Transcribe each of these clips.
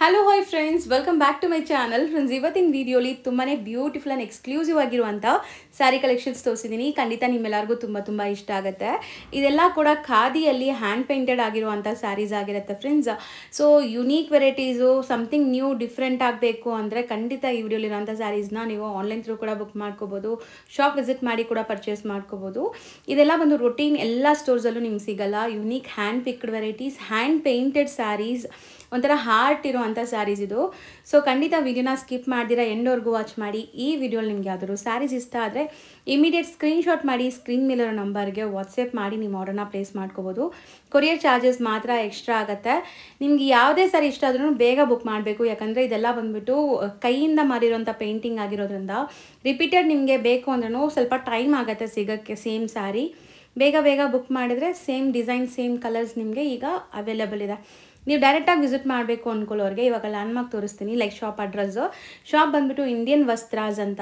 Hello hi friends, welcome back to my channel. Friends, ಇವತ್ತಿನ ವಿಡಿಯೋಲಿ ತುಂಬಾ ಬ್ಯೂಟಿಫುಲ್ ಆ್ಯಂಡ್ ಎಕ್ಸ್ಕ್ಲೂಸಿವ್ ಆಗಿರುವಂಥ ಸ್ಯಾರಿ ಕಲೆಕ್ಷನ್ಸ್ ತೋರಿಸಿದ್ದೀನಿ. ಖಂಡಿತ ನಿಮ್ಮೆಲ್ಲರಿಗೂ ತುಂಬ ಇಷ್ಟ ಆಗುತ್ತೆ. ಇದೆಲ್ಲ ಕೂಡ ಖಾದಿಯಲ್ಲಿ ಹ್ಯಾಂಡ್ ಪೇಂಟೆಡ್ ಆಗಿರುವಂಥ ಸ್ಯಾರೀಸ್ ಆಗಿರುತ್ತೆ friends. So unique varieties, something new different ಆಗಬೇಕು ಅಂದರೆ ಖಂಡಿತ ಈ ವಿಡಿಯೋಲಿರೋಂಥ ಸ್ಯಾರೀಸ್ನ ನೀವು ಆನ್ಲೈನ್ ಥ್ರೂ ಕೂಡ ಬುಕ್ ಮಾಡ್ಕೋಬೋದು, ಶಾಪ್ ವಿಸಿಟ್ ಮಾಡಿ ಕೂಡ ಪರ್ಚೇಸ್ ಮಾಡ್ಕೋಬೋದು. ಇದೆಲ್ಲ ಒಂದು ರೊಟೀನ್ ಎಲ್ಲ ಸ್ಟೋರ್ಸಲ್ಲೂ ನಿಮ್ಗೆ ಸಿಗಲ್ಲ. Unique hand picked varieties, hand painted saris, ಒಂಥರ ಹಾರ್ಟ್ ಇರುವಂಥ ಸ್ಯಾರೀಸ್ ಇದು. ಸೊ ಖಂಡಿತ ವಿಡಿಯೋನ ಸ್ಕಿಪ್ ಮಾಡ್ದಿರಾ ಎಂಡ್ವರೆಗೂ ವಾಚ್ ಮಾಡಿ. ಈ ವಿಡಿಯೋಲಿ ನಿಮ್ಗೆ ಯಾವ್ದಾದ್ರು ಸ್ಯಾರೀಸ್ ಇಷ್ಟ ಆದರೆ ಇಮಿಡಿಯೇಟ್ ಸ್ಕ್ರೀನ್ಶಾಟ್ ಮಾಡಿ ಸ್ಕ್ರೀನ್ ಮೇಲಿರೋ ನಂಬರ್ಗೆ ವಾಟ್ಸಪ್ ಮಾಡಿ ನಿಮ್ಮ ಆರ್ಡರ್ನ ಪ್ಲೇಸ್ ಮಾಡ್ಕೋಬೋದು. ಕೊರಿಯರ್ ಚಾರ್ಜಸ್ ಮಾತ್ರ ಎಕ್ಸ್ಟ್ರಾ ಆಗುತ್ತೆ. ನಿಮ್ಗೆ ಯಾವುದೇ ಸ್ಯಾರಿ ಇಷ್ಟ ಆದ್ರೂ ಬೇಗ ಬುಕ್ ಮಾಡಬೇಕು, ಯಾಕಂದರೆ ಇದೆಲ್ಲ ಬಂದುಬಿಟ್ಟು ಕೈಯಿಂದ ಮಾಡಿರೋಂಥ ಪೇಂಟಿಂಗ್ ಆಗಿರೋದ್ರಿಂದ ರಿಪೀಟೆಡ್ ನಿಮಗೆ ಬೇಕು ಅಂದ್ರೂ ಸ್ವಲ್ಪ ಟೈಮ್ ಆಗುತ್ತೆ ಸಿಗೋಕ್ಕೆ ಸೇಮ್ ಸ್ಯಾರಿ. ಬೇಗ ಬುಕ್ ಮಾಡಿದ್ರೆ ಸೇಮ್ ಡಿಸೈನ್, ಸೇಮ್ ಕಲರ್ಸ್ ನಿಮಗೆ ಈಗ ಅವೈಲೇಬಲ್ ಇದೆ. ನೀವು ಡೈರೆಕ್ಟಾಗಿ ವಿಸಿಟ್ ಮಾಡಬೇಕು ಅಂದ್ಕೊಳ್ಳೋರಿಗೆ ಇವಾಗ ಲ್ಯಾಂಡ್ಮಾರ್ಕ್ ತೋರಿಸ್ತೀನಿ. ಲೈಕ್ ಶಾಪ್ ಅಡ್ರೆಸ್ಸು, ಶಾಪ್ ಬಂದುಬಿಟ್ಟು ಇಂಡಿಯನ್ ವಸ್ತ್ರಾಸ್ ಅಂತ.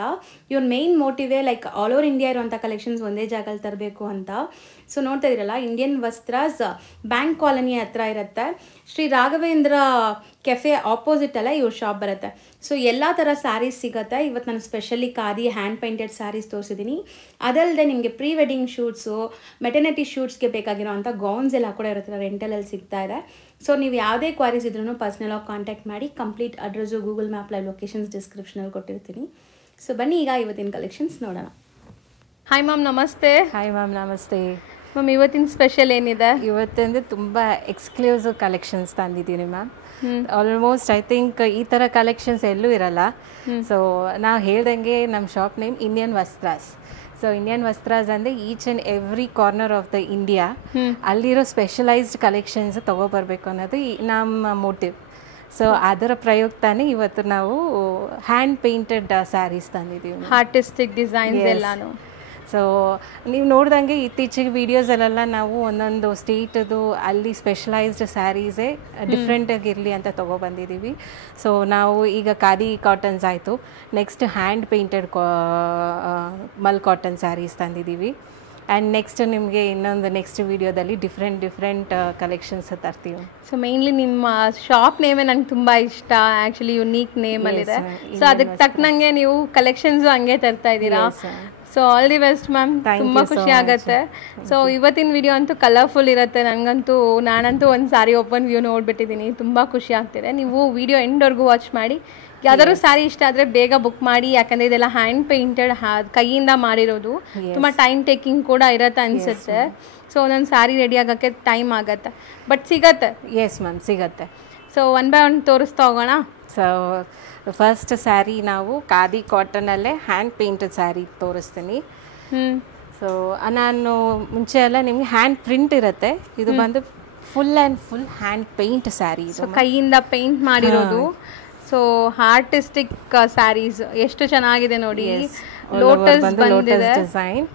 ಇವ್ರ main motive like all over India ಇರುವಂಥ ಕಲೆಕ್ಷನ್ಸ್ ಒಂದೇ ಜಾಗದಲ್ಲಿ ತರಬೇಕು ಅಂತ. ಸೊ ನೋಡ್ತಾ ಇದ್ದೀರಲ್ಲ, ಇಂಡಿಯನ್ ವಸ್ತ್ರಾಸ್ ಬ್ಯಾಂಕ್ ಕಾಲನಿ ಹತ್ರ ಇರುತ್ತೆ. ಶ್ರೀ ರಾಘವೇಂದ್ರ ಕೆಫೆ ಆಪೋಸಿಟ್ ಅಲ್ಲ ಇವ್ರ ಶಾಪ್ ಬರುತ್ತೆ. ಸೊ ಎಲ್ಲ ಥರ ಸ್ಯಾರೀಸ್ ಸಿಗುತ್ತೆ. ಇವತ್ತು ನಾನು specially khadi hand painted saris ತೋರಿಸಿದ್ದೀನಿ. ಅದಲ್ಲದೆ ನಿಮಗೆ ಪ್ರೀ ವೆಡ್ಡಿಂಗ್ ಶೂಟ್ಸು, ಮೆಟರ್ನಿಟಿ ಶೂಟ್ಸ್ಗೆ ಬೇಕಾಗಿರೋವಂಥ ಗೌನ್ಸ್ ಎಲ್ಲ ಕೂಡ ಇರುತ್ತೆ, ರೆಂಟಲಲ್ಲಿ ಸಿಗ್ತಾ ಇದೆ. ಸೊ ನೀವು ಯಾವುದೇ ಕ್ವಾರೀಸ್ ಇದ್ರೂ ಪರ್ಸ್ನಲಾಗಿ ಕಾಂಟ್ಯಾಕ್ಟ್ ಮಾಡಿ. Complete address Google map live locations ಡಿಸ್ಕ್ರಿಪ್ಷನಲ್ಲಿ ಕೊಟ್ಟಿರ್ತೀನಿ. ಸೊ ಬನ್ನಿ ಈಗ ಇವತ್ತಿನ ಕಲೆಕ್ಷನ್ಸ್ ನೋಡೋಣ. ಹಾಯ್ ಮ್ಯಾಮ್, ನಮಸ್ತೆ. ಹಾಯ್ ಮ್ಯಾಮ್, ನಮಸ್ತೆ ಮ್ಯಾಮ್. ಇವತ್ತಿನ ಸ್ಪೆಷಲ್ ಏನಿದೆ? ಇವತ್ತಂದ್ರೆ ತುಂಬ ಎಕ್ಸ್ಕ್ಲೂಸಿವ್ ಕಲೆಕ್ಷನ್ಸ್ ತಂದಿದ್ದೀನಿ ಮ್ಯಾಮ್. ಆಲ್ಮೋಸ್ಟ್ ಐ ಥಿಂಕ್ ಈ ಥರ ಕಲೆಕ್ಷನ್ಸ್ ಎಲ್ಲೂ ಇರಲ್ಲ. ಸೊ ನಾವು ಹೇಳ್ದಂಗೆ ನಮ್ಮ shop name Indian Vastras. So Indian Vastras ಅಂದರೆ each and every corner of the India ಅಲ್ಲಿರೋ ಸ್ಪೆಷಲೈಸ್ಡ್ ಕಲೆಕ್ಷನ್ಸ್ ತೊಗೊಬರ್ಬೇಕು ಅನ್ನೋದು ನಮ್ಮ ಮೋಟಿವ್. ಸೊ ಅದರ ಪ್ರಯುಕ್ತಾನೆ ಇವತ್ತು ನಾವು ಹ್ಯಾಂಡ್ ಪೇಂಟೆಡ್ ಸ್ಯಾರೀಸ್ ತಂದಿದ್ದೀವಿ, ಆರ್ಟಿಸ್ಟಿಕ್ ಡಿಸೈನ್ಸ್ ಎಲ್ಲಾನು. ಸೊ ನೀವು ನೋಡ್ದಂಗೆ ಇತ್ತೀಚೆಗೆ ವೀಡಿಯೋಸಲ್ಲೆಲ್ಲ ನಾವು ಒಂದೊಂದು ಸ್ಟೇಟದು ಅಲ್ಲಿ ಸ್ಪೆಷಲೈಸ್ಡ್ ಸ್ಯಾರೀಸೇ ಡಿಫ್ರೆಂಟಾಗಿರಲಿ ಅಂತ ತೊಗೊಬಂದಿದ್ದೀವಿ. ಸೊ ನಾವು ಈಗ ಖಾದಿ ಕಾಟನ್ಸ್ ಆಯಿತು, next hand painted mul cotton saris ತಂದಿದ್ದೀವಿ. ಆ್ಯಂಡ್ ನೆಕ್ಸ್ಟ್ ನಿಮಗೆ ಇನ್ನೊಂದು ನೆಕ್ಸ್ಟ್ ವೀಡಿಯೋದಲ್ಲಿ ಡಿಫ್ರೆಂಟ್ ಕಲೆಕ್ಷನ್ಸ್ ತರ್ತೀವಿ. ಸೊ ಮೇನ್ಲಿ ನಿಮ್ಮ ಶಾಪ್ ನೇಮೇ ನಂಗೆ ತುಂಬ ಇಷ್ಟ, ಆ್ಯಕ್ಚುಲಿ ಯುನೀಕ್ ನೇಮಲ್ಲಿದೆ. ಸೊ ಅದಕ್ಕೆ ತಕ್ಕನಂಗೆ ನೀವು ಕಲೆಕ್ಷನ್ಸು ಹಂಗೆ ತರ್ತಾ ಇದ್ದೀರಾ. So all the best ma'am, ತುಂಬ ಖುಷಿ ಆಗುತ್ತೆ. ಸೊ ಇವತ್ತಿನ ವಿಡಿಯೋ ಅಂತೂ ಕಲರ್ಫುಲ್ ಇರುತ್ತೆ. ನಾನಂತೂ ಒಂದು ಸಾರಿ ಓಪನ್ ವ್ಯೂ ನೋಡ್ಬಿಟ್ಟಿದ್ದೀನಿ, ತುಂಬ ಖುಷಿ ಆಗ್ತಿದೆ. ನೀವು ವಿಡಿಯೋ ಎಂಡ್ವರೆಗೂ ವಾಚ್ ಮಾಡಿ. ಯಾವ್ದಾದ್ರು ಸ್ಯಾರಿ ಇಷ್ಟ ಆದರೆ ಬೇಗ ಬುಕ್ ಮಾಡಿ, ಯಾಕಂದರೆ ಇದೆಲ್ಲ ಹ್ಯಾಂಡ್ ಪೇಂಟೆಡ್, ಕೈಯಿಂದ ಮಾಡಿರೋದು, ತುಂಬ ಟೈಮ್ ಟೇಕಿಂಗ್ ಕೂಡ ಇರುತ್ತೆ ಅನಿಸುತ್ತೆ. ಸೊ ಒಂದೊಂದು ಸ್ಯಾರಿ ರೆಡಿ ಆಗೋಕ್ಕೆ ಟೈಮ್ ಆಗುತ್ತೆ, ಬಟ್ ಸಿಗತ್ತೆ. ಎಸ್ ಮ್ಯಾಮ್, ಸಿಗತ್ತೆ. ಸೊ ಒನ್ ಬೈ ಒನ್ ತೋರಿಸ್ತಾ ಹೋಗೋಣ. ಸೊ ಫಸ್ಟ್ ಸ್ಯಾರಿ ನಾವು ಖಾದಿ ಕಾಟನಲ್ಲೇ ಹ್ಯಾಂಡ್ ಪೇಂಟೆಡ್ ಸ್ಯಾರಿ ತೋರಿಸ್ತೀನಿ. ಸೊ ನಾನು ಮುಂಚೆ ಎಲ್ಲ ನಿಮಗೆ ಹ್ಯಾಂಡ್ ಪ್ರಿಂಟ್ ಇರುತ್ತೆ, ಇದು ಬಂದು full and full hand paint sari, ಇದು ಕೈಯಿಂದ ಪೇಂಟ್ ಮಾಡಿರೋದು. ಸೊ ಆರ್ಟಿಸ್ಟಿಕ್ ಸ್ಯಾರೀಸ್ ಎಷ್ಟು ಚೆನ್ನಾಗಿದೆ ನೋಡಿ. ಲೋಟಸ್ ಡಿಸೈನ್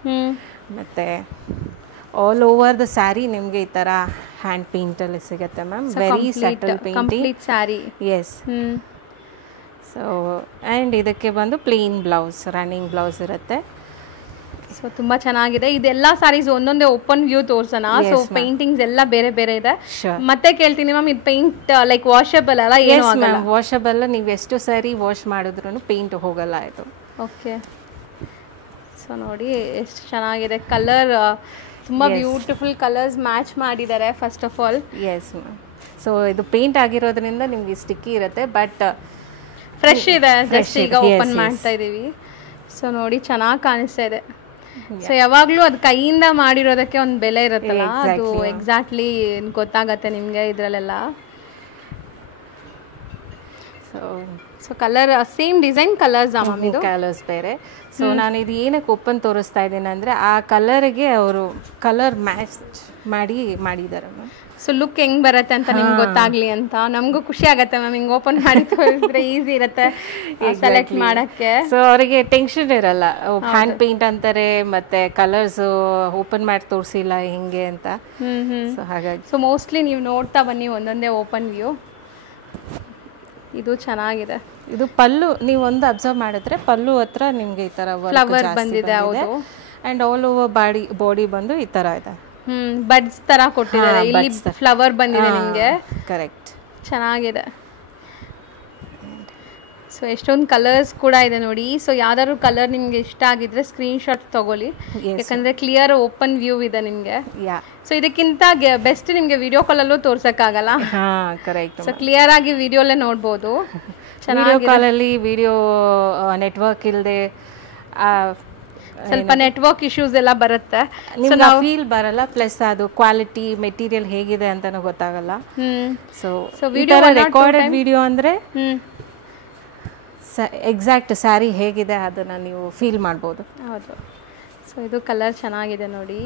ಮತ್ತೆ ಆಲ್ ಓವರ್ ದ ಸ್ಯಾರಿ ನಿಮಗೆ ಈ ಥರ ಹ್ಯಾಂಡ್ ಪೇಂಟಲ್ಲಿ ಸಿಗುತ್ತೆ ma'am. Very subtle painting sari. Yes. So and ಇದಕ್ಕೆ ಬಂದು ಪ್ಲೇನ್ ಬ್ಲೌಸ್, ರನ್ನಿಂಗ್ ಬ್ಲೌಸ್ ಇರುತ್ತೆ. ಸೊ ತುಂಬ ಚೆನ್ನಾಗಿದೆ. ಇದೆಲ್ಲ ಸ್ಯಾರೀಸ್ ಒಂದೊಂದೇ ಓಪನ್ ವ್ಯೂ ತೋರ್ಸೋಣ. ಸೊ ಪೇಂಟಿಂಗ್ಸ್ ಎಲ್ಲ ಬೇರೆ ಬೇರೆ ಇದೆ. ಮತ್ತೆ ಕೇಳ್ತೀನಿ ಮ್ಯಾಮ್, ಇದು ಪೇಂಟ್ ಲೈಕ್ ವಾಷಬಲ್ ಅಲ್ಲ? ಏನು ಆಗಲ್ಲ, ವಾಷಬಲ್. ನೀವು ಎಷ್ಟು ಸಾರಿ ವಾಶ್ ಮಾಡಿದ್ರು ಪೇಂಟ್ ಹೋಗಲ್ಲ ಇದು. ಓಕೆ. ಸೊ ನೋಡಿ ಎಷ್ಟು ಚೆನ್ನಾಗಿದೆ. ಕಲರ್ ತುಂಬ ಬ್ಯೂಟಿಫುಲ್ ಕಲರ್ಸ್ ಮ್ಯಾಚ್ ಮಾಡಿದ್ದಾರೆ first of all. Yes ma'am. So ಇದು ಪೇಂಟ್ ಆಗಿರೋದ್ರಿಂದ ನಿಮ್ಗೆ ಸ್ಟಿಕ್ಕಿ ಇರುತ್ತೆ, ಬಟ್ ಫ್ರೆಶ್ ಇದೆ. ಜಸ್ಟ್ ಈಗ ಓಪನ್ ಮಾಡ್ತಾ ಇದ್ದೀವಿ. ಸೊ ನೋಡಿ ಚೆನ್ನಾಗಿ ಕಾಣಿಸ್ತಾ ಇದೆ. ಸೊ ಯಾವಾಗಲೂ ಅದು ಕೈಯಿಂದ ಮಾಡಿರೋದಕ್ಕೆ ಒಂದು ಬೆಲೆ ಇರುತ್ತಲ್ಲ, ಅದು ಎಕ್ಸಾಕ್ಟ್ಲಿ ಗೊತ್ತಾಗತ್ತೆ ನಿಮಗೆ ಇದರಲ್ಲೆಲ್ಲ. So colour same design colours colours ಬೇರೆ. ಸೊ ನಾನು ಇದು ಏನಕ್ಕೆ ಓಪನ್ ತೋರಿಸ್ತಾ ಇದ್ದೀನಿ ಅಂದರೆ ಆ ಕಲರ್ಗೆ ಅವರು ಕಲರ್ ಮ್ಯಾಚ್ ಮಾಡಿದ್ದಾರೆ ಮ್ಯಾಮ್. ಸೊ ಲುಕ್ ಹೆಂಗ್ ಬರುತ್ತೆ ಅಂತ ನಿಮ್ಗೆ ಗೊತ್ತಾಗ್ಲಿ ಅಂತ. ನಮಗೂ ಖುಷಿ ಆಗತ್ತೆ ಮ್ಯಾಮ್, ಹಿಂಗೆ ಓಪನ್ ಮಾಡಿ ತೋರಿಸಿದ್ರೆ ಈಸಿ ಇರುತ್ತೆ ಸೆಲೆಕ್ಟ್ ಮಾಡಕ್ಕೆ. ಸೊ ಅವರಿಗೆ ಟೆನ್ಷನ್ ಇರಲ್ಲ, ಹ್ಯಾಂಡ್ ಪೇಂಟ್ ಅಂತಾರೆ ಮತ್ತೆ ಕಲರ್ಸ್ ಓಪನ್ ಮಾಡಿ ತೋರಿಸಿಲ್ಲ ಹಿಂಗೆ ಅಂತ. ಸೊ ಹಾಗಾಗಿ ಸೊ ಮೋಸ್ಟ್ಲಿ ನೀವು ನೋಡ್ತಾ ಬನ್ನಿ ಒಂದೊಂದೇ ಓಪನ್ ವ್ಯೂ. ಇದು ಚೆನ್ನಾಗಿದೆ. ಇದು ಪಲ್ಲು ನೀವು ಒಂದು ಅಬ್ಸರ್ವ್ ಮಾಡಿದ್ರೆ ಪಲ್ಲು ಹತ್ರ ನಿಮ್ಗೆ ಈ ತರ ಫ್ಲವರ್ ಬಂದಿದೆ. ಹೌದು. ಅಂಡ್ ಆಲ್ ಓವರ್ ಬಾಡಿ ಬಂದು ಈ ತರ ಇದೆ. ಬಡ್ಸ್ ತರ ಕೊಟ್ಟಿದ್ದಾರೆ. ಇಲ್ಲಿ ಫ್ಲವರ್ ಬಂದಿದೆ ನಿಮಗೆ. ಕರೆಕ್ಟ್. ಚೆನ್ನಾಗಿದೆ. ಸೊ ಎಷ್ಟೊಂದು ಕಲರ್ಸ್ ಕೂಡ ಇದೆ ನೋಡಿ. ಸೊ ಯಾವ್ದಾದ್ರು ಕಲರ್ ನಿಮ್ಗೆ ಇಷ್ಟ ಆಗಿದ್ರೆ ಸ್ಕ್ರೀನ್ಶಾಟ್ ತಗೊಳ್ಳಿ, ಯಾಕಂದ್ರೆ ಕ್ಲಿಯರ್ ಓಪನ್ ವ್ಯೂ ಇದೆ ನಿಮ್ಗೆ. ಸೊ ಇದಕ್ಕಿಂತ ಬೆಸ್ಟ್ ನಿಮ್ಗೆ ವಿಡಿಯೋ ಕಾಲಲ್ಲೂ ತೋರ್ಸಕ್ಕಾಗಲ್ಲ. ಕರೆಕ್ಟ್. ಸೊ ಕ್ಲಿಯರ್ ಆಗಿ ವಿಡಿಯೋಲ್ಲೇ ನೋಡ್ಬೋದು. ವಿಡಿಯೋ ಕಾಲಲ್ಲಿ ವಿಡಿಯೋ ನೆಟ್ವರ್ಕ್ ಇಲ್ಲದೆ ಸ್ವಲ್ಪ ನೆಟ್ವರ್ಕ್ ಇಶ್ಯೂಸ್ ಎಲ್ಲ ಬರುತ್ತೆ, ಫೀಲ್ ಬರಲ್ಲ. ಪ್ಲಸ್ ಅದು ಕ್ವಾಲಿಟಿ ಮೆಟೀರಿಯಲ್ ಹೇಗಿದೆ ಅಂತಾನು ಗೊತ್ತಾಗಲ್ಲ. ಸೊ ವಿಡಿಯೋ ರೆಕಾರ್ಡೆಡ್ ವಿಡಿಯೋ ಅಂದ್ರೆ ಎಕ್ಸಾಕ್ಟ್ ಸ್ಯಾರಿ ಹೇಗಿದೆ ಅದನ್ನ ನೀವು ಫೀಲ್ ಮಾಡ್ಬೋದು. ಹೌದು. ಸೊ ಇದು ಕಲರ್ ಚೆನ್ನಾಗಿದೆ ನೋಡಿ.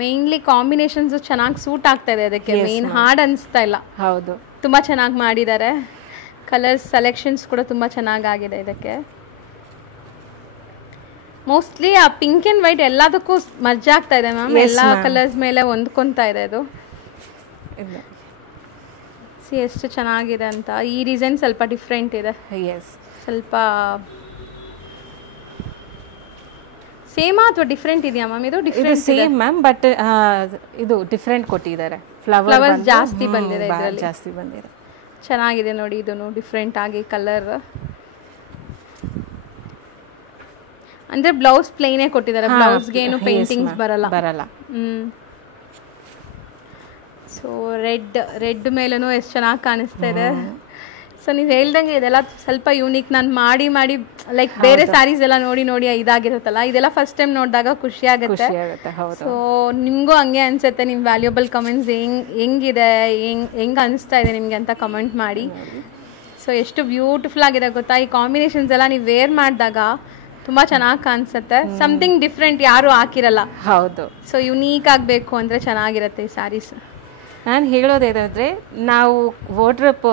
ಮೇನ್ಲಿ ಕಾಂಬಿನೇಷನ್ಸ್ ಚೆನ್ನಾಗಿ ಸೂಟ್ ಆಗ್ತಾ ಇದೆ ಅದಕ್ಕೆ, ಮೇನ್ ಹಾರ್ಡ್ ಅನಿಸ್ತಾ ಇಲ್ಲ. ಹೌದು, ತುಂಬ ಚೆನ್ನಾಗಿ ಮಾಡಿದ್ದಾರೆ. ಕಲರ್ಸ್ ಸೆಲೆಕ್ಷನ್ಸ್ ಕೂಡ ತುಂಬ ಚೆನ್ನಾಗಾಗಿದೆ ಇದಕ್ಕೆ. ಮೋಸ್ಟ್ಲಿ ಆ ಪಿಂಕ್ ಆ್ಯಂಡ್ ವೈಟ್ ಎಲ್ಲದಕ್ಕೂ ಮರ್ಜ್ ಆಗ್ತಾ ಇದೆ ಮ್ಯಾಮ್. ಎಲ್ಲ ಕಲರ್ಸ್ ಮೇಲೆ ಹೊಂದ್ಕೊತಾ ಇದೆ ಇದು. ಸಿ ಎಷ್ಟು ಚೆನ್ನಾಗಿದೆ ಅಂತ. ಈ ಡಿಸೈನ್ ಸ್ವಲ್ಪ ಡಿಫ್ರೆಂಟ್ ಇದೆ. ಸ್ವಲ್ಪ ಸೇಮಾ ಅಥವಾ ಡಿಫ್ರೆಂಟ್ ಇದೆಯಾ ಮ್ಯಾಮ್? ಇದು ಡಿಫ್ರೆಂಟ್ ಸೇಮ್ ಮ್ಯಾಮ್, ಬಟ್ ಇದು ಡಿಫ್ರೆಂಟ್ ಕೊಟ್ಟಿದ್ದಾರೆ. ಫ್ಲವರ್ಸ್ ಜಾಸ್ತಿ ಬಂದಿದೆ, ಜಾಸ್ತಿ ಬಂದಿದೆ. ಚೆನ್ನಾಗಿದೆ ನೋಡಿ. ಇದನ್ನು ಡಿಫ್ರೆಂಟ್ ಆಗಿ ಕಲರ್ ಅಂದ್ರೆ ಬ್ಲೌಸ್ ಪ್ಲೇನೇ ಕೊಟ್ಟಿದ್ದಾರೆ, ಬ್ಲೌಸ್ಗೆ ಏನು ಪೇಂಟಿಂಗ್ಸ್ ಬರಲ್ಲ. ಸೊ ರೆಡ್ ಮೇಲೂ ಎಷ್ಟು ಚೆನ್ನಾಗಿ ಕಾಣಿಸ್ತಾ ಇದೆ. ಸೊ ನೀವು ಹೇಳ್ದಂಗೆ ಇದೆಲ್ಲ ಸ್ವಲ್ಪ ಯೂನಿಕ್. ನಾನು ಮಾಡಿ ಲೈಕ್ ಬೇರೆ ಸ್ಯಾರೀಸ್ ಎಲ್ಲ ನೋಡಿ ಇದಾಗಿರುತ್ತಲ್ಲ, ಇದೆಲ್ಲ ಫಸ್ಟ್ ಟೈಮ್ ನೋಡಿದಾಗ ಖುಷಿ ಆಗುತ್ತೆ. ಸೊ ನಿಮಗೂ ಹಂಗೆ ಅನ್ಸುತ್ತೆ. ನಿಮ್ಮ ವ್ಯಾಲ್ಯೂಬಲ್ ಕಮೆಂಟ್ಸ್ ಹೆಂಗಿದೆ, ಹೆಂಗೆ ಅನಿಸ್ತಾ ಇದೆ ನಿಮಗೆ ಅಂತ ಕಮೆಂಟ್ ಮಾಡಿ. ಸೊ ಎಷ್ಟು ಬ್ಯೂಟಿಫುಲ್ ಆಗಿದೆ ಗೊತ್ತಾ. ಈ ಕಾಂಬಿನೇಷನ್ಸ್ ಎಲ್ಲ ನೀವು ವೇರ್ ಮಾಡಿದಾಗ ತುಂಬ ಚೆನ್ನಾಗಿ ಕಾಣಿಸುತ್ತೆ. ಸಮಥಿಂಗ್ ಡಿಫ್ರೆಂಟ್ ಯಾರು ಹಾಕಿರಲ್ಲ. ಹೌದು. ಸೊ ಯುನೀಕ್ ಆಗಬೇಕು ಅಂದರೆ ಚೆನ್ನಾಗಿರುತ್ತೆ ಈ ಸ್ಯಾರೀಸ್. ನಾನು ಹೇಳೋದೇನಾದರೆ, ನಾವು ವಾರ್ಡ್ರೋಬ್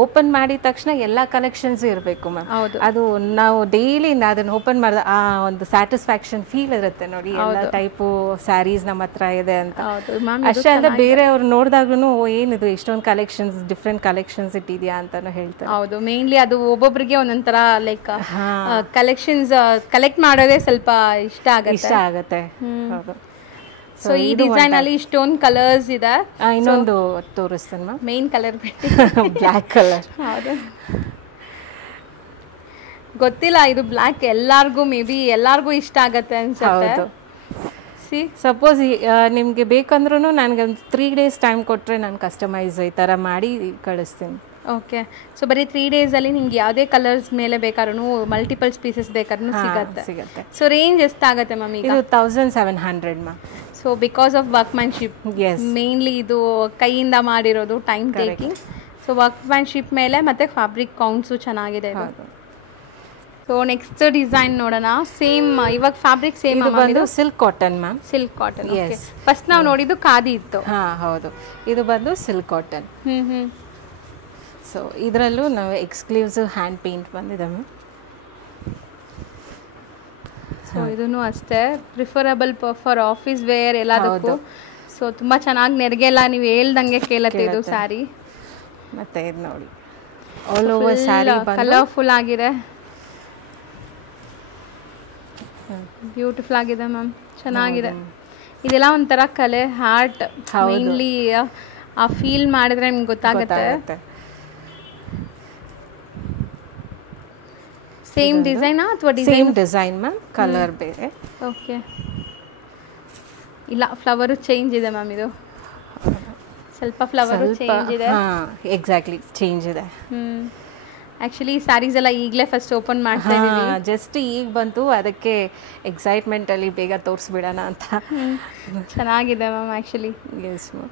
ಓಪನ್ ಮಾಡಿದ ತಕ್ಷಣ ಎಲ್ಲ ಕಲೆಕ್ಷನ್ಸ್ ಇರಬೇಕು ಮ್ಯಾಮ್. ಹೌದು. ಅದು ನಾವು ಡೈಲಿ ಅದನ್ನು ಓಪನ್ ಮಾಡಿದ ಆ ಒಂದು ಸ್ಯಾಟಿಸ್ಫ್ಯಾಕ್ಷನ್ ಫೀಲ್ ಇರುತ್ತೆ ನೋಡಿ. ಎಲ್ಲ ಟೈಪು ಸ್ಯಾರೀಸ್ ನಮ್ಮ ಹತ್ರ ಇದೆ ಅಂತ. ಅಷ್ಟೇ ಅಲ್ಲ, ಬೇರೆಯವ್ರು ನೋಡಿದಾಗ್ಲೂ ಏನಿದು ಇಷ್ಟೊಂದು ಕಲೆಕ್ಷನ್ಸ್, ಡಿಫ್ರೆಂಟ್ ಕಲೆಕ್ಷನ್ಸ್ ಇಟ್ಟಿದ್ಯಾ ಅಂತಾನು ಹೇಳ್ತಾರೆ. ಹೌದು. ಮೇನ್ಲಿ ಅದು ಒಬ್ಬೊಬ್ಬರಿಗೆ ಒಂದೊಂಥರ ಲೈಕ್ ಕಲೆಕ್ಷನ್ಸ್ ಕಲೆಕ್ಟ್ ಮಾಡೋದೇ ಸ್ವಲ್ಪ ಇಷ್ಟ ಆಗುತ್ತೆ. ಹೌದು. ಸೊ ಈ ಡಿಸೈನ್ ಅಲ್ಲಿ ಇಷ್ಟೊಂದು ಕಲರ್ಸ್ ಇದೆ. ಇನ್ನೊಂದು ತೋರಿಸ್ತೇನೆ ma'am. Main colour black colour. ಹೌದು. ಗೊತ್ತಿಲ್ಲ, ಇದು ಬ್ಲ್ಯಾಕ್ ಎಲ್ಲಾರ್ಗೂ ಮೇ ಬಿ ಎಲ್ಲಾರ್ಗೂ ಇಷ್ಟ ಆಗತ್ತೆ ಅನ್ಸುತ್ತೆ. ಸಪೋಸ್ ನಿಮಗೆ ಬೇಕಂದ್ರೂ ನನಗೆ ಒಂದು 3 days ಟೈಮ್ ಕೊಟ್ಟರೆ ನಾನು ಕಸ್ಟಮೈಸ್ ಈ ಥರ ಮಾಡಿ ಕಳಿಸ್ತೀನಿ. ಓಕೆ. ಸೊ ಬರೀ 3 days ಅಲ್ಲಿ ನಿಮ್ಗೆ ಯಾವುದೇ ಕಲರ್ಸ್ ಮೇಲೆ ಬೇಕಾದ್ರೂ ಮಲ್ಟಿಪಲ್ ಪೀಸಸ್ ಬೇಕಾದ್ರೂ ಸಿಗುತ್ತೆ. ಸೊ ರೇಂಜ್ ಎಷ್ಟಾಗುತ್ತೆ ಮ್ಯಾಮ್? ಈಗ 1700 ma'am. So because of workmanship, mainly ಇದು ಕೈಯಿಂದ ಮಾಡಿರೋದು, ಟೈಮ್ ಟೇಕಿಂಗ್. ಸೊ ವರ್ಕ್ಮ್ಯಾನ್ಶಿಪ್ ಮೇಲೆ ಮತ್ತೆ ಫ್ಯಾಬ್ರಿಕ್ ಕೌಂಟ್ಸು ಚೆನ್ನಾಗಿದೆ. ಸೊ ನೆಕ್ಸ್ಟ್ ಡಿಸೈನ್ ನೋಡೋಣ. ಸೇಮ್ ಇವಾಗ ಫ್ಯಾಬ್ರಿಕ್ ಸೇಮ್ ಬಂದು silk cotton ma'am. Silk cotton. First ನಾವು ನೋಡಿದ್ದು ಖಾದಿ ಇತ್ತು. ಹೌದು. ಇದು ಬಂದು ಸಿಲ್ಕ್ ಕಾಟನ್. ಸೊ ಇದರಲ್ಲೂ ನಾವು ಎಕ್ಸ್ಕ್ಲೂಸಿವ್ ಹ್ಯಾಂಡ್ ಪೇಂಟ್ ಬಂದಿದೆ ಮ್ಯಾಮ್. ಸೊ ಇದೂ ಅಷ್ಟೇ ಪ್ರಿಫರಬಲ್ ಫಾರ್ ಆಫೀಸ್ ವೇರ್ ಎಲ್ಲದಕ್ಕೂ. ಸೊ ತುಂಬ ಚೆನ್ನಾಗಿ ನೆರಿಗೆಲ್ಲ ನೀವು ಹೇಳ್ದಂಗೆ ಕೇಳತ್ತೆ ಇದು ಸ್ಯಾರಿ. ಮತ್ತೆ ಇದು ನೋಡಿ, ಆಲ್ ಓವರ್ ಸ್ಯಾರಿ ಕಲರ್ಫುಲ್ ಆಗಿದೆ, ಬ್ಯೂಟಿಫುಲ್ ಆಗಿದೆ ಮ್ಯಾಮ್. ಚೆನ್ನಾಗಿದೆ. ಇದೆಲ್ಲ ಒಂಥರ ಕಲೆ, ಹಾರ್ಟ್. ಮೇನ್ಲಿ ಆ ಫೀಲ್ ಮಾಡಿದ್ರೆ ನಿಮ್ಗೆ ಗೊತ್ತಾಗುತ್ತೆ. ಸೇಮ್ ಡಿಸೈನಾ ಅಥವಾ ಸೇಮ್ ಡಿಸೈನ್ ಮ್ಯಾಮ್, ಕಲರ್ ಬೇರೆ. ಓಕೆ. ಇಲ್ಲ, ಫ್ಲವರು ಚೇಂಜ್ ಇದೆ ಮ್ಯಾಮ್. ಇದು ಸ್ವಲ್ಪ ಫ್ಲವರು ಚೇಂಜ್ ಇದೆ. ಎಕ್ಸಾಕ್ಟ್ಲಿ ಚೇಂಜ್ ಇದೆ. ಆ್ಯಕ್ಚುಲಿ ಸ್ಯಾರೀಸ್ ಎಲ್ಲ ಈಗಲೇ ಫಸ್ಟ್ ಓಪನ್ ಮಾಡ್ತಾ ಇದ್ದೀವಿ. ಜಸ್ಟ್ ಈಗ ಬಂತು, ಅದಕ್ಕೆ ಎಕ್ಸೈಟ್ಮೆಂಟಲ್ಲಿ ಬೇಗ ತೋರಿಸ್ಬಿಡೋಣ ಅಂತ. ಚೆನ್ನಾಗಿದೆ ma'am actually. Yes ma'am.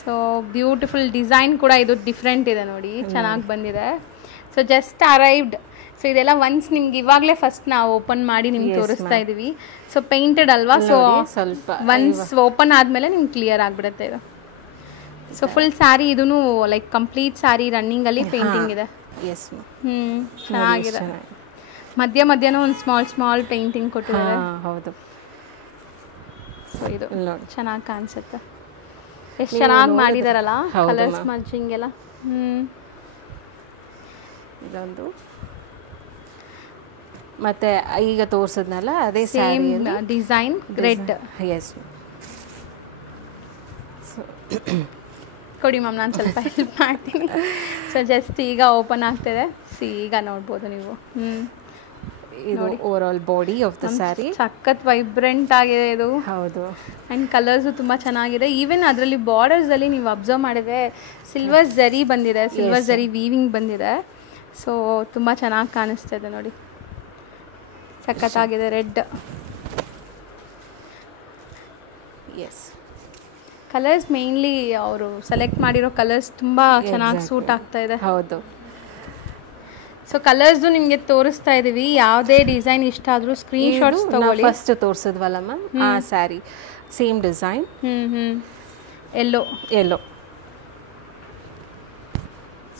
So beautiful design ಕೂಡ ಇದು ಡಿಫ್ರೆಂಟ್ ಇದೆ ನೋಡಿ, ಚೆನ್ನಾಗಿ ಬಂದಿದೆ. So just arrived. ಸೊ ಇದೆಲ್ಲ ಒನ್ಸ್ ನಿಮ್ಗೆ ಇವಾಗಲೇ ಫಸ್ಟ್ ನಾವು ಓಪನ್ ಮಾಡಿ ನಿಮ್ಗೆ ತೋರಿಸ್ತಾ ಇದ್ದೀವಿ. ಸೊ ಪೇಂಟೆಡ್ ಅಲ್ವಾ, ಸೊ ಸ್ವಲ್ಪ ಒನ್ಸ್ ಓಪನ್ ಆದಮೇಲೆ ನಿಮ್ಗೆ ಕ್ಲಿಯರ್ ಆಗಿಬಿಡುತ್ತೆ ಇದು. ಸೊ ಫುಲ್ ಸ್ಯಾರಿ ಇದೂ ಲೈಕ್ ಕಂಪ್ಲೀಟ್ ಸ್ಯಾರಿ ರನ್ನಿಂಗಲ್ಲಿ ಪೇಂಟಿಂಗ್ ಇದೆ. ಎಸ್ ಚೆನ್ನಾಗಿದೆ. ಮಧ್ಯನೂ ಒಂದು ಸ್ಮಾಲ್ ಪೇಂಟಿಂಗ್ ಕೊಟ್ಟಿದ್ದಾರೆ. ಹೌದು. ಸೊ ಇದು ಚೆನ್ನಾಗಿ ಕಾಣಿಸುತ್ತೆ. ಎಷ್ಟು ಚೆನ್ನಾಗಿ ಮಾಡಿದಾರಲ್ಲ ಕಲರ್ಸ್ ಮರ್ಜಿಂಗ್ ಎಲ್ಲ. ಇದೊಂದು ಮತ್ತೆ ಈಗ ತೋರಿಸಿದ್ನಲ್ಲ ಅದೇ ಸೇಮ್ ಡಿಸೈನ್ ರೆಡ್. ಎಸ್. ಕೊಡಿ ಮ್ಯಾಮ್, ನಾನು ಸ್ವಲ್ಪ ಹೆಲ್ಪ್ ಮಾಡ್ತೀನಿ. ಸೊ ಜಸ್ಟ್ ಈಗ ಓಪನ್ ಆಗ್ತಿದೆ. ಈಗ ನೋಡ್ಬೋದು ನೀವು. ಇದು over all body of the sari. ಸಖತ್ ವೈಬ್ರೆಂಟ್ ಆಗಿದೆ ಇದು. ಹೌದು. ಆ್ಯಂಡ್ ಕಲರ್ಸು ತುಂಬ ಚೆನ್ನಾಗಿದೆ. ಈವನ್ ಅದರಲ್ಲಿ ಬಾರ್ಡರ್ಸಲ್ಲಿ ನೀವು ಅಬ್ಸರ್ವ್ ಮಾಡಿದ್ರೆ ಸಿಲ್ವರ್ ಝರಿ ಬಂದಿದೆ, ಸಿಲ್ವರ್ ಝರಿ ವೀವಿಂಗ್ ಬಂದಿದೆ. ಸೊ ತುಂಬ ಚೆನ್ನಾಗಿ ಕಾಣಿಸ್ತಿದೆ ನೋಡಿ, ಸಖತ್ತಾಗಿದೆ. ರೆಡ್ ಎಸ್ ಕಲರ್ಸ್ ಮೇನ್ಲಿ ಅವರು ಸೆಲೆಕ್ಟ್ ಮಾಡಿರೋ ಕಲರ್ಸ್ ತುಂಬ ಚೆನ್ನಾಗಿ ಸೂಟ್ ಆಗ್ತಾ ಇದೆ. ಹೌದು. ಸೊ ಕಲರ್ಸು ನಿಮಗೆ ತೋರಿಸ್ತಾ ಇದ್ದೀವಿ. ಯಾವುದೇ ಡಿಸೈನ್ ಇಷ್ಟ ಆದರೂ ಸ್ಕ್ರೀನ್ ಶಾಟ್ಸ್ ತಗೊಳ್ಳಿ. ಫಸ್ಟ್ ತೋರಿಸಿದ್ವಲ್ಲ ಮ್ಯಾಮ್ ಆ ಸ್ಯಾರಿ ಸೇಮ್ ಡಿಸೈನ್. ಎಲ್ಲೋ ಎಲ್ಲೋ.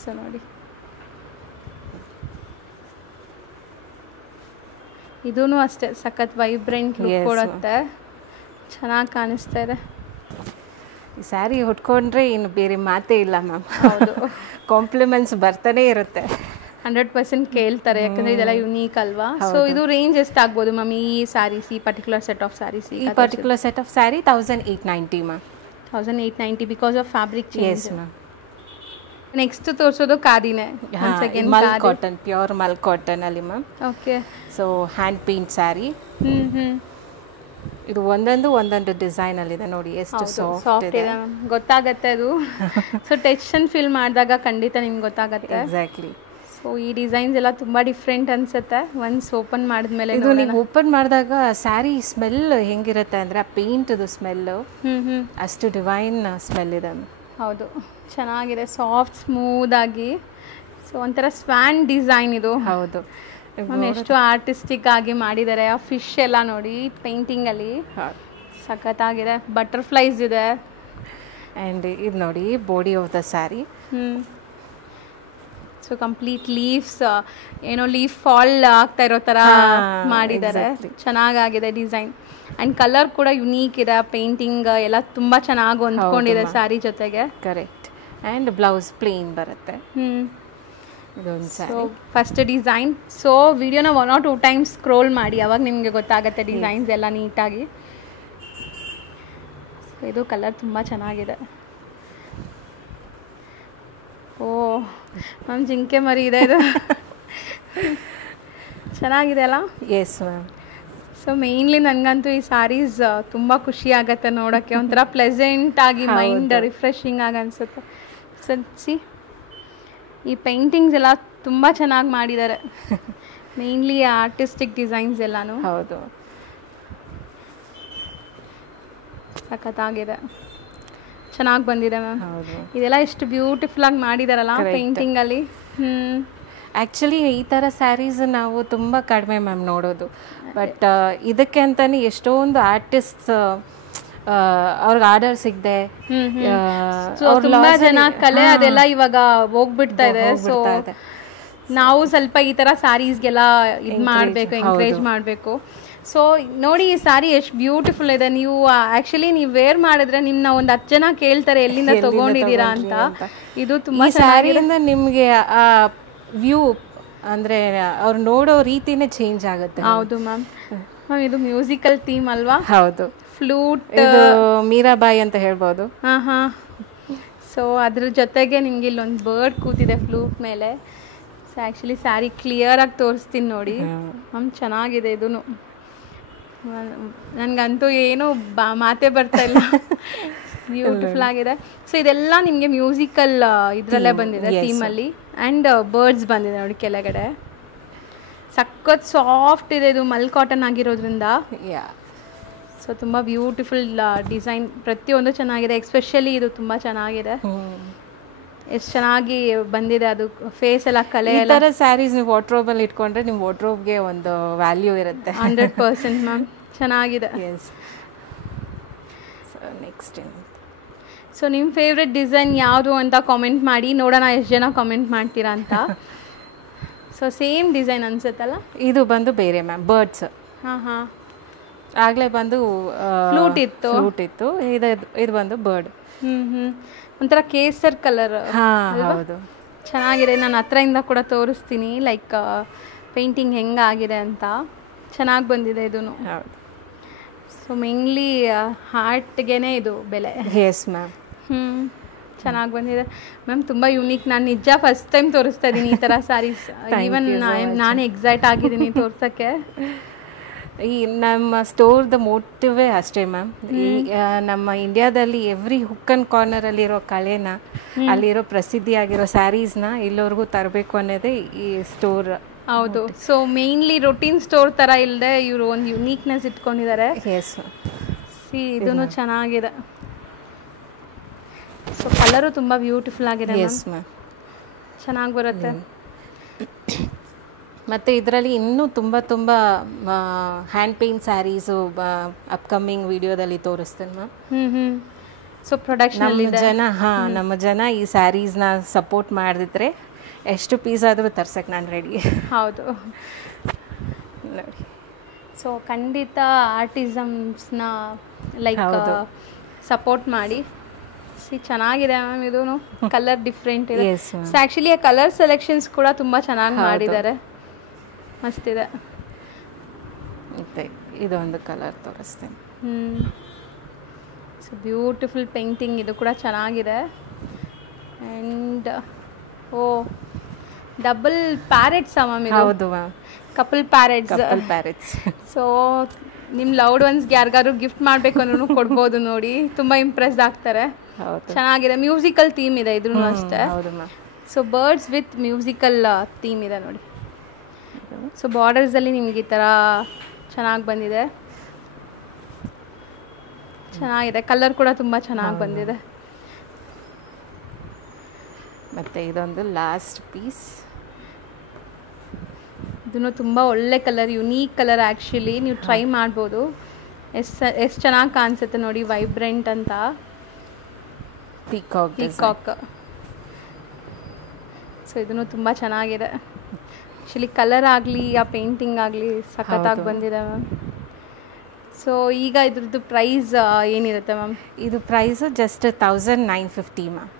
ಸೊ ನೋಡಿ, ಇದೂ ಅಷ್ಟೇ ಸಖತ್ ವೈಬ್ರೆಂಟ್ ಲುಕ್ ಕೊಡುತ್ತೆ, ಚೆನ್ನಾಗಿ ಕಾಣಿಸ್ತಾ ಇದೆ. ಈ ಸ್ಯಾರಿ ಉಟ್ಕೊಂಡ್ರೆ ಇನ್ನು ಬೇರೆ ಮಾತೇ ಇಲ್ಲ ಮ್ಯಾಮ್. ಹೌದು, ಕಾಂಪ್ಲಿಮೆಂಟ್ಸ್ ಬರ್ತಾನೆ ಇರುತ್ತೆ. 100% ಕೇಳ್ತಾರೆ, ಯಾಕಂದ್ರೆ ಇದೆಲ್ಲ ಯುನೀಕ್ ಅಲ್ವಾ. ಸೊ ಇದು ರೇಂಜ್ ಎಷ್ಟಾಗ್ಬೋದು ಮ್ಯಾಮ್ ಈ ಸ್ಯಾರೀಸ್, ಈ ಪರ್ಟಿಕ್ಯುಲರ್ ಸೆಟ್ ಆಫ್ ಸ್ಯಾರೀಸ್? ಈ particular set of sari 1890 ma'am. 1890 because of fabric change. Yes ma'am. Next ತೋರಿಸೋದು ಖಾದಿನೇ, mul cotton, pure mul cotton ಅಲ್ಲಿ ma'am. Okay. So hand paint sari. ಇದು ಒಂದೊಂದು ಡಿಸೈನ್ ಅಲ್ಲಿ ಇದೆ ನೋಡಿ, ಎಷ್ಟು ಸಾಫ್ಟ್ ಇದೆ. ಗೊತ್ತಾಗತ್ತೆ ಅದು. ಸೊ ಟೆಕ್ಸ್ಚರ್ ಫೀಲ್ ಮಾಡಿದಾಗ ಖಂಡಿತ ನಿಮ್ಗೆ ಗೊತ್ತಾಗತ್ತೆ. ಎಕ್ಸಾಕ್ಟ್ಲಿ. ಸೊ ಈ ಡಿಸೈನ್ಸ್ ಎಲ್ಲ ತುಂಬಾ ಡಿಫ್ರೆಂಟ್ ಅನ್ಸುತ್ತೆ ಒನ್ಸ್ ಓಪನ್ ಮಾಡಿದ್ಮೇಲೆ. ಇದು ನೀವು ಓಪನ್ ಮಾಡಿದಾಗ ಸ್ಯಾರಿ ಸ್ಮೆಲ್ ಹೆಂಗಿರುತ್ತೆ ಅಂದ್ರೆ ಆ ಪೇಂಟ್ದು ಸ್ಮೆಲ್ ಅಷ್ಟು ಡಿವೈನ್ ಸ್ಮೆಲ್ ಇದೆ. ಹೌದು, ಚೆನ್ನಾಗಿದೆ, ಸಾಫ್ಟ್ ಸ್ಮೂತ್ ಆಗಿ. ಸೊ ಒಂಥರ ಸ್ವ್ಯಾನ್ ಡಿಸೈನ್ ಇದು. ಹೌದು, ಎಷ್ಟು ಆರ್ಟಿಸ್ಟಿಕ್ ಆಗಿ ಮಾಡಿದ್ದಾರೆ. ಆ ಫಿಶ್ ಎಲ್ಲ ನೋಡಿ ಪೇಂಟಿಂಗ್ ಅಲ್ಲಿ ಸಖತ್ತಾಗಿದೆ. ಬಟರ್ಫ್ಲೈಸ್ ಇದೆ. ಆ್ಯಂಡ್ ಇದು ನೋಡಿ body of the sari. So complete leaves, ಏನೋ ಲೀಫ್ ಫಾಲ್ ಆಗ್ತಾ ಇರೋ ಥರ ಮಾಡಿದ್ದಾರೆ. ಚೆನ್ನಾಗಾಗಿದೆ ಡಿಸೈನ್. ಆ್ಯಂಡ್ ಕಲರ್ ಕೂಡ ಯುನೀಕ್ ಇದೆ. ಪೇಂಟಿಂಗ್ ಎಲ್ಲ ತುಂಬ ಚೆನ್ನಾಗಿ ಹೊಂದ್ಕೊಂಡಿದೆ ಸ್ಯಾರಿ ಜೊತೆಗೆ. ಕರೆಕ್ಟ್. ಆ್ಯಂಡ್ ಬ್ಲೌಸ್ ಪ್ಲೇನ್ ಬರುತ್ತೆ. So first design. ಸೊ ವಿಡಿಯೋನ 1 or 2 ಟೈಮ್ಸ್ ಸ್ಕ್ರೋಲ್ ಮಾಡಿ, ಅವಾಗ ನಿಮಗೆ ಗೊತ್ತಾಗುತ್ತೆ ಡಿಸೈನ್ಸ್ ಎಲ್ಲ ನೀಟಾಗಿ. ಇದು ಕಲರ್ ತುಂಬ ಚೆನ್ನಾಗಿದೆ. ಓ ಮ್ಯಾಮ್, ಜಿಂಕೆ ಮರಿ ಇದೆ ಇದು. ಚೆನ್ನಾಗಿದೆ ಅಲ್ಲ? Yes ma'am. ಸೊ ಮೇನ್ಲಿ ನನಗಂತೂ ಈ ಸ್ಯಾರೀಸ್ ತುಂಬ ಖುಷಿ ಆಗುತ್ತೆ ನೋಡೋಕ್ಕೆ. ಒಂಥರ ಪ್ಲೆಸೆಂಟ್ ಆಗಿ, ಮೈಂಡ್ ರಿಫ್ರೆಶಿಂಗ್ ಆಗಿ ಅನಿಸುತ್ತೆ. ಸಿ ಈ ಪೇಂಟಿಂಗ್ಸ್ ಎಲ್ಲ ತುಂಬ ಚೆನ್ನಾಗಿ ಮಾಡಿದ್ದಾರೆ. ಮೇನ್ಲಿ ಆರ್ಟಿಸ್ಟಿಕ್ ಡಿಸೈನ್ಸ್ ಎಲ್ಲಾನು. ಹೌದು, ಸಖತ್ತಾಗಿದೆ, ಚೆನ್ನಾಗಿ ಬಂದಿದೆ ಮ್ಯಾಮ್. ಇದೆಲ್ಲ ಎಷ್ಟು ಬ್ಯೂಟಿಫುಲ್ ಆಗಿ ಮಾಡಿದಾರಲ್ಲ ಪೇಂಟಿಂಗ್ ಅಲ್ಲಿ. ಆ್ಯಕ್ಚುಲಿ ಈ ಥರ ಸ್ಯಾರೀಸ್ ನಾವು ತುಂಬ ಕಡಿಮೆ ಮ್ಯಾಮ್ ನೋಡೋದು. ಬಟ್ ಇದಕ್ಕೆ ಅಂತಾನೆ ಎಷ್ಟೊಂದು ಆರ್ಟಿಸ್ಟ್ಸ್ ಅವ್ರಿಗೆ ಆರ್ಡರ್ ಸಿಗದೆ ತುಂಬಾ ಜನ ಕಲೆ ಅದೆಲ್ಲ ಇವಾಗ ಹೋಗ್ಬಿಡ್ತಾ ಇದೆ. ಸೊ ನಾವು ಸ್ವಲ್ಪ ಈ ತರ ಸ್ಯಾರೀಸ್ಗೆಲ್ಲ ಇದು ಮಾಡಬೇಕು, ಎಂಕರೇಜ್ ಮಾಡಬೇಕು. ಸೊ ನೋಡಿ ಈ ಸ್ಯಾರಿ ಎಷ್ಟು ಬ್ಯೂಟಿಫುಲ್ ಇದೆ. ನೀವು ಆಕ್ಚುಲಿ ನೀವು ವೇರ್ ಮಾಡಿದ್ರೆ ನಿಮ್ಮನ್ನ ಒಂದು 10 ಜನ ಕೇಳ್ತಾರೆ ಎಲ್ಲಿಂದ ತಗೊಂಡಿದ್ದೀರಾ ಅಂತ. ಇದು ತುಂಬಾ ಸ್ಯಾರಿಯಿಂದ ನಿಮಗೆ ಆ ವ್ಯೂ ಅಂದ್ರೆ ಅವ್ರು ನೋಡೋ ರೀತಿನೇ ಚೇಂಜ್ ಆಗುತ್ತೆ. ಹೌದು ಮ್ಯಾಮ್. ಮ್ಯಾಮ್ ಇದು ಮ್ಯೂಸಿಕಲ್ ಥೀಮ್ ಅಲ್ವಾ? ಹೌದು, ಫ್ಲೂಟ್, ಇದು ಮೀರಾಬಾಯಿ ಅಂತ ಹೇಳ್ಬೋದು. ಸೊ ಅದ್ರ ಜೊತೆಗೆ ನಿಮ್ಗೆ ಇಲ್ಲೊಂದು ಬರ್ಡ್ ಕೂತಿದೆ ಫ್ಲೂಟ್ ಮೇಲೆ. ಸೊ ಆ್ಯಕ್ಚುಲಿ ಸ್ಯಾರಿ ಕ್ಲಿಯರ್ ಆಗಿ ತೋರಿಸ್ತೀನಿ ನೋಡಿ ಮ್ಯಾಮ್, ಚೆನ್ನಾಗಿದೆ. ಇದೂ ನನಗಂತೂ ಏನು ಮಾತೇ ಬರ್ತಾ ಇಲ್ಲ, ಬ್ಯೂಟಿಫುಲ್ ಆಗಿದೆ. ಸೊ ಇದೆಲ್ಲ ನಿಮಗೆ ಮ್ಯೂಸಿಕಲ್ ಇದರಲ್ಲೇ ಬಂದಿದೆ ಥೀಮಲ್ಲಿ. ಆ್ಯಂಡ್ ಬರ್ಡ್ಸ್ ಬಂದಿದೆ ನೋಡಿ ಕೆಳಗಡೆ. ಸಖತ್ ಸಾಫ್ಟ್ ಇದೆ ಇದು, ಮಲ್ ಕಾಟನ್ ಆಗಿರೋದ್ರಿಂದ. ಸೊ ತುಂಬ ಬ್ಯೂಟಿಫುಲ್ ಡಿಸೈನ್, ಪ್ರತಿಯೊಂದು ಚೆನ್ನಾಗಿದೆ. ಎಸ್ಪೆಷಲಿ ಇದು ತುಂಬ ಚೆನ್ನಾಗಿದೆ, ಎಷ್ಟು ಚೆನ್ನಾಗಿ ಬಂದಿದೆ. ಅದು ಫೇಸ್ ಎಲ್ಲ ಕಲೆ ಎಲ್ಲ. ಈ ಥರ ಸ್ಯಾರೀಸ್ ನೀವು ವಾರ್ಡ್ರೋಬಲ್ಲಿ ಇಟ್ಕೊಂಡ್ರೆ ನಿಮ್ಮ ವಾರ್ಡ್ರೋಬ್ಗೆ ಒಂದು ವ್ಯಾಲ್ಯೂ ಇರುತ್ತೆ. 100% ಮ್ಯಾಮ್, ಚೆನ್ನಾಗಿದೆ. ಎಸ್. ಸೊ ನೆಕ್ಸ್ಟ್ ಸೊ ನಿಮ್ಮ ಫೇವ್ರೆಟ್ ಡಿಸೈನ್ ಯಾವುದು ಅಂತ ಕಾಮೆಂಟ್ ಮಾಡಿ, ನೋಡೋಣ ಎಷ್ಟು ಜನ ಕಾಮೆಂಟ್ ಮಾಡ್ತೀರಾ ಅಂತ. ಸೊ ಸೇಮ್ ಡಿಸೈನ್ ಅನ್ಸುತ್ತಲ್ಲ? ಇದು ಬಂದು ಬೇರೆ ಮ್ಯಾಮ್, ಬರ್ಡ್ಸ್. ಆಗಲೇ ಬಂದು ಫ್ಲೂಟ್ ಇತ್ತು. ಇದು ಬಂದು ಬರ್ಡ್. ಒಂಥರ ಕೇಸರ್ ಕಲರ್. ಹೌದು, ಚೆನ್ನಾಗಿದೆ. ನಾನು ಹತ್ರದಿಂದ ಕೂಡ ತೋರಿಸ್ತೀನಿ ಲೈಕ್ ಪೇಂಟಿಂಗ್ ಹೆಂಗಾಗಿದೆ ಅಂತ. ಚೆನ್ನಾಗಿ ಬಂದಿದೆ ಇದೂ. ಹೌದು. ಸೊ ಮೇನ್ಲಿ ಹಾರ್ಟ್ಗೆನೆ ಇದು ಬೆಲೆ. Yes ma'am. ಚೆನ್ನಾಗಿ ಬಂದಿದೆ ಮ್ಯಾಮ್, ತುಂಬ ಯುನೀಕ್. ನಾನು ನಿಜ ಫಸ್ಟ್ ಟೈಮ್ ತೋರಿಸ್ತಾ ಇದ್ದೀನಿ ಈ ಥರ ಸ್ಯಾರೀಸ್. ಈವನ್ ನಾನು ಎಕ್ಸೈಟ್ ಆಗಿದ್ದೀನಿ ತೋರ್ಸೋಕ್ಕೆ. ಈ ನಮ್ಮ ಸ್ಟೋರ್ದ ಮೋಟಿವೇ ಅಷ್ಟೇ ಮ್ಯಾಮ್. ಈ ನಮ್ಮ ಇಂಡಿಯಾದಲ್ಲಿ ಎವ್ರಿ ಹುಕ್ ಆ್ಯಂಡ್ ಕಾರ್ನರಲ್ಲಿರೋ ಕಲೆನ, ಅಲ್ಲಿರೋ ಪ್ರಸಿದ್ಧಿಯಾಗಿರೋ ಸ್ಯಾರೀಸ್ನ ಇಲ್ಲವರೆಗೂ ತರಬೇಕು ಅನ್ನೋದೇ ಈ ಸ್ಟೋರ್. ಹೌದು. ಸೊ ಮೇನ್ಲಿ ರೊಟೀನ್ ಸ್ಟೋರ್ ಥರ ಇಲ್ಲದೆ ಇವರು ಒಂದು ಯುನೀಕ್ನೆಸ್ ಇಟ್ಕೊಂಡಿದ್ದಾರೆ. ಎಸ್ ಸಿ ಇದೂ ಚೆನ್ನಾಗಿದೆ. ಸೊ ಕಲರು ತುಂಬ ಬ್ಯೂಟಿಫುಲ್ ಆಗಿದೆ. ಎಸ್ ಮ್ಯಾಮ್, ಚೆನ್ನಾಗಿ ಬರುತ್ತೆ. ಮತ್ತು ಇದರಲ್ಲಿ ಇನ್ನೂ ತುಂಬ ತುಂಬ ಹ್ಯಾಂಡ್ ಪೇಂಟ್ ಸ್ಯಾರೀಸು ಅಪ್ಕಮಿಂಗ್ ವಿಡಿಯೋದಲ್ಲಿ ತೋರಿಸ್ತೇನೆ ಮ್ಯಾಮ್. ಸೊ ಪ್ರೊಡಕ್ಷನ್ ನಮ್ಮ ಜನ ಈ ಸ್ಯಾರೀಸ್ನ ಸಪೋರ್ಟ್ ಮಾಡಿದ್ರೆ ಎಷ್ಟು ಪೀಸ್ ಆದರೂ ತರ್ಸಕ್ಕೆ ನಾನು ರೆಡಿ. ಹೌದು ನೋಡಿ. ಸೊ ಖಂಡಿತ ಆರ್ಟಿಸಮ್ಸ್ನ ಲೈಕ್ ಸಪೋರ್ಟ್ ಮಾಡಿ. ಚೆನ್ನಾಗಿದೆ ಮ್ಯಾಮ್. ಇದೂ ಕಲರ್ ಡಿಫ್ರೆಂಟ್ ಇದೆ. ಆ್ಯಕ್ಚುಲಿ ಆ ಕಲರ್ ಸೆಲೆಕ್ಷನ್ಸ್ ಕೂಡ ತುಂಬ ಚೆನ್ನಾಗಿ ಮಾಡಿದ್ದಾರೆ. ಮಸ್ತಿದೆ. ಮತ್ತೆ ಇದೊಂದು ಕಲರ್ ತೋರಿಸ್ತೇನೆ. So beautiful painting. ಇದು ಕೂಡ ಚೆನ್ನಾಗಿದೆ. And oh double parrots ma'am. ಹೌದು ಮ್ಯಾಮ್, ಕಪಲ್ ಪ್ಯಾರೆಟ್ಸ್. ಸೊ ನಿಮ್ಮ ಲವ್ಡ್ ಒನ್ಸ್ಗೆ ಯಾರಿಗಾದ್ರು ಗಿಫ್ಟ್ ಮಾಡಬೇಕು ಅಂದ್ರೂ ಕೊಡ್ಬೋದು ನೋಡಿ. ತುಂಬ ಇಂಪ್ರೆಸ್ ಆಗ್ತಾರೆ. ಚೆನ್ನಾಗಿದೆ. ಮ್ಯೂಸಿಕಲ್ ಥೀಮ್ ಇದೆ ಇದ್ರೂ ಅಷ್ಟೇ. So birds with musical theme ಇದೆ ನೋಡಿ. ಸೊ ಬಾರ್ಡರ್ಸಲ್ಲಿ ನಿಮ್ಗೆ ಈ ಥರ ಚೆನ್ನಾಗಿ ಬಂದಿದೆ. ಚೆನ್ನಾಗಿದೆ. ಕಲರ್ ಕೂಡ ತುಂಬ ಚೆನ್ನಾಗಿ ಬಂದಿದೆ. ಮತ್ತು ಇದೊಂದು ಲಾಸ್ಟ್ ಪೀಸ್. ಇದನ್ನು ತುಂಬ ಒಳ್ಳೆ ಕಲರ್, ಯುನೀಕ್ ಕಲರ್. ಆ್ಯಕ್ಚುಲಿ ನೀವು ಟ್ರೈ ಮಾಡ್ಬೋದು. ಎಷ್ಟು ಚೆನ್ನಾಗಿ ಕಾಣಿಸುತ್ತೆ ನೋಡಿ, ವೈಬ್ರೆಂಟ್ ಅಂತ. ಪೀಕಾಕ್. ಸೊ ಇದನ್ನು ತುಂಬ ಚೆನ್ನಾಗಿದೆ. ಆ್ಯಕ್ಚುಲಿ ಕಲರ್ ಆಗಲಿ ಆ ಪೇಂಟಿಂಗ್ ಆಗಲಿ ಸಖತ್ತಾಗಿ ಬಂದಿದೆ ಮ್ಯಾಮ್. ಸೊ ಈಗ ಇದ್ರದ್ದು ಪ್ರೈಸ್ ಏನಿರುತ್ತೆ ಮ್ಯಾಮ್? ಇದು price just 1950 ma'am.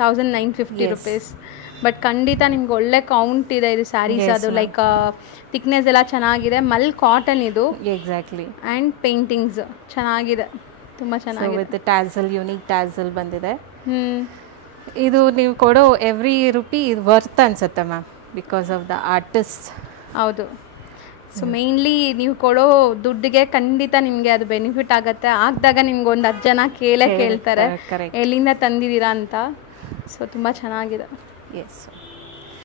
1950 rupees. But ಖಂಡಿತ ನಿಮ್ಗೆ ಒಳ್ಳೆ ಕೌಂಟ್ ಇದೆ ಇದು ಸ್ಯಾರೀಸ್. ಅದು ಲೈಕ್ ಥಿಕ್ನೆಸ್ ಎಲ್ಲ ಚೆನ್ನಾಗಿದೆ. ಮಲ್ ಕಾಟನ್ ಇದು. ಎಕ್ಸಾಕ್ಟ್ಲಿ. ಆ್ಯಂಡ್ ಪೇಂಟಿಂಗ್ಸ್ ಚೆನ್ನಾಗಿದೆ, ತುಂಬ ಚೆನ್ನಾಗಿದೆ. ವಿತ್ ಟ್ಯಾಸಲ್, ಯುನೀಕ್ ಟ್ಯಾಸಲ್ ಬಂದಿದೆ. ಇದು ನೀವು ಕೊಡೋ ಎವ್ರಿ ರುಪಿ ಇದು ವರ್ತ್ ಅನ್ಸುತ್ತೆ ma'am, because of the artist. ಹೌದು. ಸೊ ಮೇನ್ಲಿ ನೀವು ಕೊಡೋ ದುಡ್ಡಿಗೆ ಖಂಡಿತ ನಿಮಗೆ ಅದು ಬೆನಿಫಿಟ್ ಆಗುತ್ತೆ. ಆಗಿದಾಗ ನಿಮ್ಗೆ ಒಂದು 10 ಜನ ಕೇಳ್ತಾರೆ ಎಲ್ಲಿಂದ ತಂದಿದ್ದೀರಾ ಅಂತ. ಸೊ ತುಂಬ ಚೆನ್ನಾಗಿದೆ. ಎಸ್.